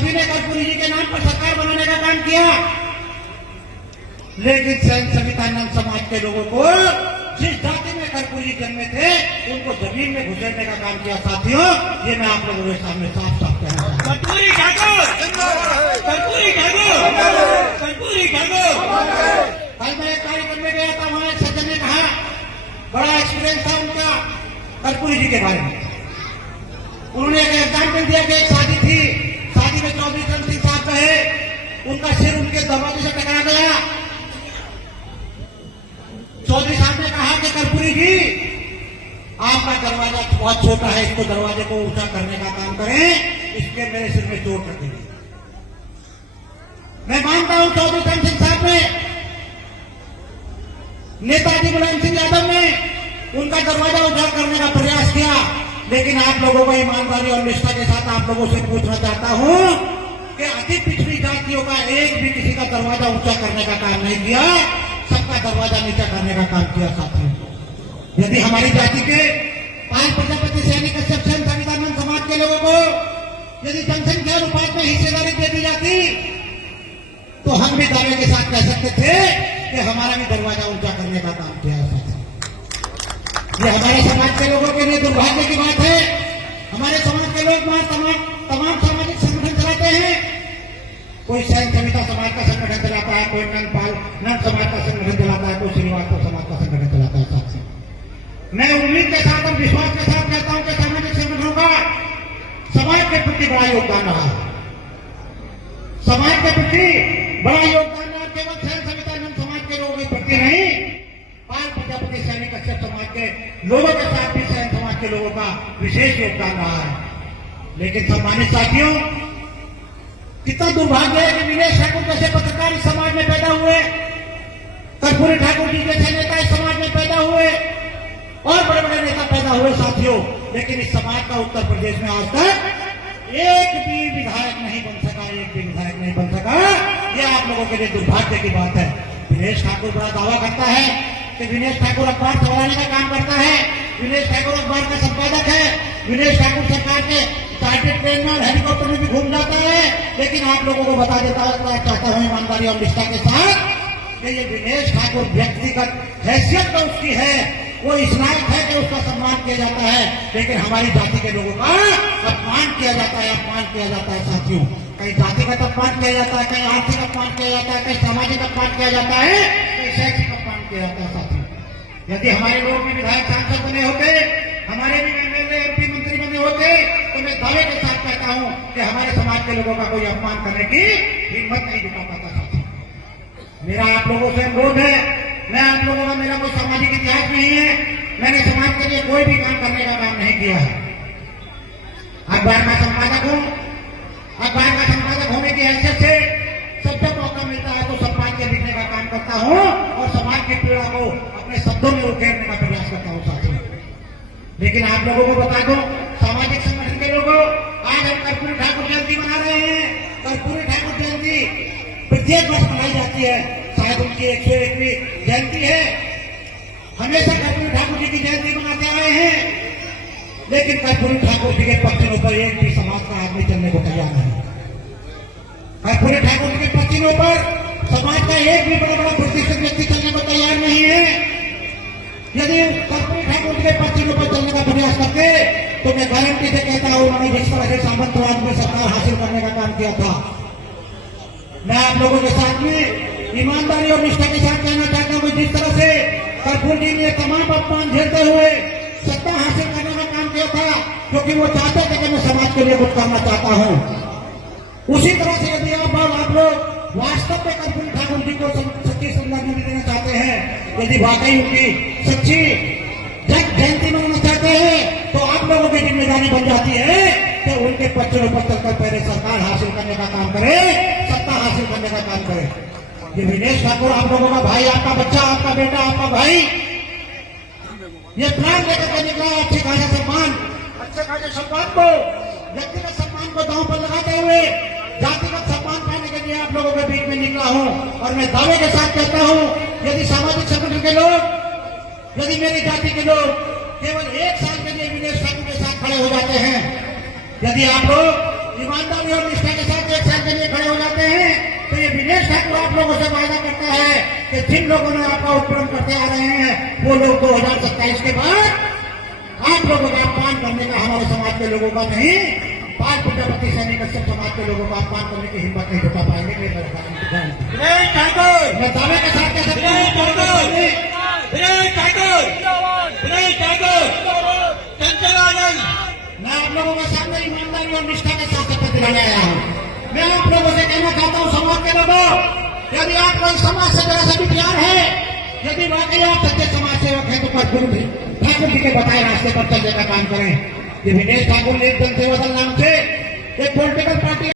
सभी ने कर्पूरी जी के नाम पर सरकार बनाने का काम किया, लेकिन संविधानंद समाज के लोगों को जिस जाति में कर्पूरी जन्मे थे उनको जमीन में घुसेड़ने का काम किया। साथियों, ये मैं आप लोगों के सामने साफ साफ कहना चाहता हूं। कर्पूरी ठाकुर, कर्पूरी ठाकुर, कर्पूरी ठाकुर। कल मैं एक कार्यक्रम में गया था, वहां एक सज्जन ने कहा, बड़ा एक्सपीरियंस था उनका कर्पूरी जी के बारे में। उन्होंने एक एग्जाम्पल दिया कि एक शादी थी, शादी में चौधरी चरण सिंह साहब गए, उनका सिर उनके दरवाजे से टकरा गया। चौधरी साहब ने कहा कि कर्पूरी जी, आपका दरवाजा बहुत छोटा है, इसको दरवाजे को ऊंचा करने का काम करें, इसके मेरे सिर में चोट कर देंगे। मैं मानता हूं चौधरी चरण सिंह साहब ने, नेताजी मुलायम सिंह यादव ने उनका दरवाजा ऊंचा करने का प्रयास किया, लेकिन आप लोगों को ईमानदारी और निष्ठा के साथ आप लोगों से पूछना चाहता हूं कि अति पिछड़ी जातियों का एक भी किसी का दरवाजा ऊंचा करने का काम नहीं किया, सबका दरवाजा नीचा करने का काम किया। साथियों, यदि हमारी जाति के 5 प्रजापति सैनिक कश्यप सेन संविधानंद समाज के लोगों को यदि जनसंख्या अनुपात में हिस्सेदारी दे दी जाती तो हम भी दावे के साथ कह सकते थे कि हमारा भी दरवाजा ऊंचा करने का काम किया है। ये हमारे समाज के लोगों के लिए दुर्भाग्य की बात है। हमारे समाज के लोग तमाम सामाजिक संगठन चलाते हैं। कोई सैन सविता समाज का संगठन चलाता है, कोई नंद समाज का संगठन चलाता है, कोई श्रीवास्तव समाज का संगठन चलाता है। साथी, मैं उम्मीद के साथ और विश्वास के साथ कहता हूं कि सामाजिक संगठनों का समाज के प्रति बड़ा योगदान रहा है। समाज के प्रति बड़ा योगदान रहा, केवल सैन सविता नंद समाज के लोगों के प्रति नहीं, 5 प्रजापति सैनिक कश्यप समाज के लोगों के साथ भी सैन समाज के लोगों का विशेष योगदान रहा है। लेकिन सम्मानित साथियों, कितना दुर्भाग्य है कि विनेश ठाकुर जैसे पत्रकार इस समाज में पैदा हुए, कर्पूरी ठाकुर जी जैसे नेता इस समाज में पैदा हुए और बड़े बड़े नेता पैदा हुए। साथियों, लेकिन इस समाज का उत्तर प्रदेश में आज तक एक भी विधायक नहीं बन सका, एक भी विधायक नहीं बन सका। यह आप लोगों के लिए दुर्भाग्य की बात है। विनेश ठाकुर बड़ा दावा करता है कि विनेश ठाकुर अखबार चलाने का काम करता है, विनेश ठाकुर अखबार का संपादक है, विनेश ठाकुर सरकार के चार्टर्ड ट्रेन में और हेलीकॉप्टर में भी घूम जाता है। लेकिन आप लोगों को बता देता चाहता हूं ईमानदारी और निष्ठा के साथ कि ये विनेश ठाकुर व्यक्तिगत हैसियत तो उसकी है, वो इस लायक है कि उसका सम्मान किया जाता है, लेकिन हमारी जाति के लोगों का अपमान किया जाता है, अपमान किया जाता है। साथियों, कहीं जातिगत अपमान किया जाता है, कहीं आर्थिक अपमान किया जाता है, कहीं सामाजिक अपमान किया जाता है, कहीं शैक्षिक अपमान किया जाता है। साथियों, यदि हमारे लोग भी विधायक सांसद बने होते, हमारे भी एमएलए एमपी मंत्री बने होते, तो मैं दावे के साथ कहता हूं कि हमारे समाज के लोगों का कोई अपमान करने की हिम्मत नहीं दिखा पाता। साथियों, मेरा आप लोगों से अनुरोध है, मैं आप लोगों का, मेरा कोई सामाजिक इतिहास नहीं है, मैंने समाज के लिए कोई भी काम करने का काम नहीं किया है। अखबार का संपादक हूं, अखबार का संपादक होने की हैसियत से सब जब मौका मिलता है तो सम्मान के लिखने का काम करता हूं और समाज की पीड़ा को अपने शब्दों में उकेरने का प्रयास करता हूं। साथियों, लेकिन आप लोगों को बता दो, सामाजिक संगठन के लोगों, आज हम कर्पूरी ठाकुर जयंती मना रहे हैं। कर्पूरी ठाकुर जयंती प्रत्येक वर्ष मनाई जाती है, शायद उनकी 101वीं जयंती है। हमेशा कर्पूरी ठाकुर जी की जयंती मनाते आए हैं, लेकिन कर्पूरी ठाकुर जी के पक्षों पर एक भी समाज का आदमी चलने को तैयार नहीं। कर्पूरी ठाकुर जी के पक्षों पर समाज का एक भी बड़ा प्रतिष्ठित व्यक्ति चलने को तैयार नहीं है। यदि कर्पूरी ठाकुर जी के पक्षों पर चलने का प्रयास करते तो मैं गारंटी से कहता हूं, उन्होंने जिस तरह से सामंतवाद में सरकार हासिल करने का काम किया था, मैं आप लोगों के साथ में ईमानदारी और निष्ठा के साथ कहना चाहता हूं, जिस तरह से कर्पूरी जी ने तमाम अपमान झेलते हुए सत्ता हासिल करने का काम किया था, क्योंकि वो चाहते थे कि मैं समाज के लिए कुछ करना चाहता हूं, उसी तरह से यदि आप लोग वास्तव में कर्पूरी ठाकुर जी को सच्ची श्रद्धांजलि देना चाहते हैं, यदि वाकई उनकी सच्ची जयंती मनाना चाहते हैं, तो आप लोगों की जिम्मेदारी बन जाती है कि उनके पक्षों पर चलकर पहले सरकार हासिल करने का काम करे, सत्ता हासिल करने का काम करे। ये विनेश ठाकुर आप लोगों का भाई, आपका बच्चा, आपका बेटा, आपका भाई, ये प्लान लेकर के निकला अच्छे खासे सम्मान को, व्यक्तिगत सम्मान को दांव पर लगाते हुए जातिगत सम्मान पाने के लिए आप लोगों के बीच में निकला हूं। और मैं दावे के साथ कहता हूं, यदि सामाजिक संगठन के लोग, यदि मेरी जाति के लोग केवल 1 साल के लिए विनेश ठाकुर के साथ खड़े हो जाते हैं, यदि आप लोग ईमानदारी और निष्ठा के साथ दिनेश ठाकुर आप लोगों से वादा करता है कि जिन लोगों ने आपका उत्पीड़न करते आ रहे हैं वो लोग 2027 के बाद आप लोगों का अपमान करने का हमारे समाज के लोगों का नहीं, पांच प्रजापति सैनिक कश्यप समाज के लोगों का अपमान करने की हिम्मत नहीं जुटा पाएंगे। दिनेश ठाकुर, मैं दावे के साथ कह सकता हूं दिनेश ठाकुर, चंचल आनंद, मैं आप लोगों के सामने ईमानदारी और निष्ठा के साथ शपथ दिलाने आया हूं। मैं आप लोगों से कहना चाहता हूं, समाज के लोगों, यदि आपको इस समाज से जरा सा भी प्यार है, यदि वाकई आप सच्चे समाज सेवक हैं, तो पर गुरु ठाकुर जी के बताए रास्ते पर चलने का काम करें। ये दिनेश ठाकुर ने एक जनसेवा दल नाम से एक पॉलिटिकल पार्टी